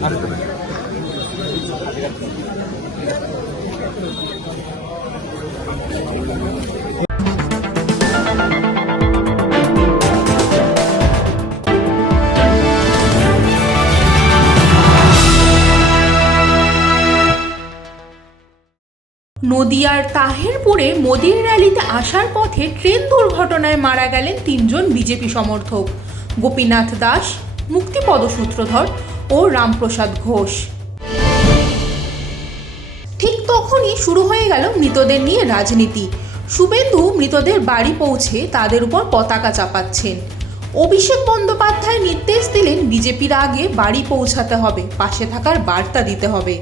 নদিয়ার তাহেরপুরে মোদির র্যালিতে আসার পথে ট্রেন দুর্ঘটনায় মারা গেলেন 3 জন বিজেপি সমর্থক, গোপীনাথ দাস, মুক্তিপদ সূত্রধর ও রামপ্রসাদ ঘোষ। ঠিক তখনই শুরু হয়ে গেল মৃতদের নিয়ে রাজনীতি। শুভেন্দু মৃতদের বাড়ি পৌঁছে তাদের উপর পতাকা চাপাচ্ছেন। অভিষেক বন্দ্যোপাধ্যায় নির্দেশ দিলেন বিজেপির আগে বাড়ি পৌঁছাতে হবে, পাশে থাকার বার্তা দিতে হবে।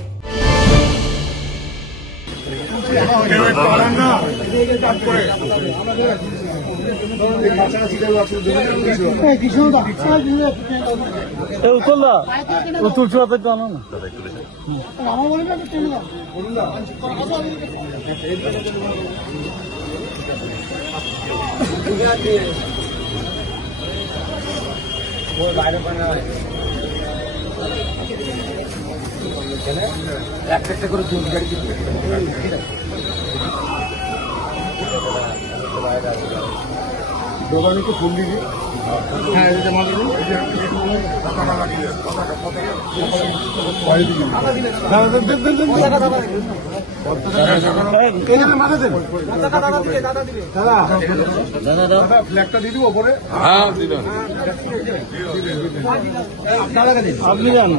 একটা করে দোকানিকে ফুল দিবি। হ্যাঁ, ফ্ল্যাগটা দিয়ে দিব ওপরে। হ্যাঁ, আপনি জান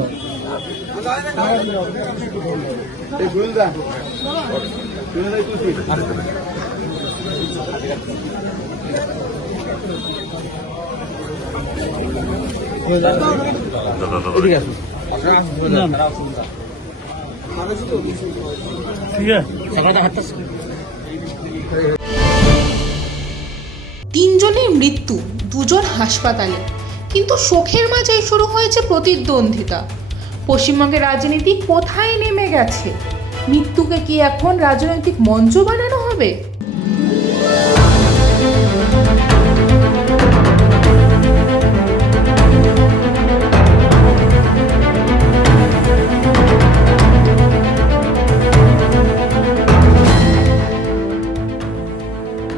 তিনজনের মৃত্যু, 2 জন হাসপাতালে, কিন্তু শোকের মাঝেই শুরু হয়েছে প্রতিদ্বন্দ্বিতা। পশ্চিমবঙ্গের রাজনীতি কোথায় নেমে গেছে? মৃত্যুকে কি এখন রাজনৈতিক মঞ্চ বানানো হবে?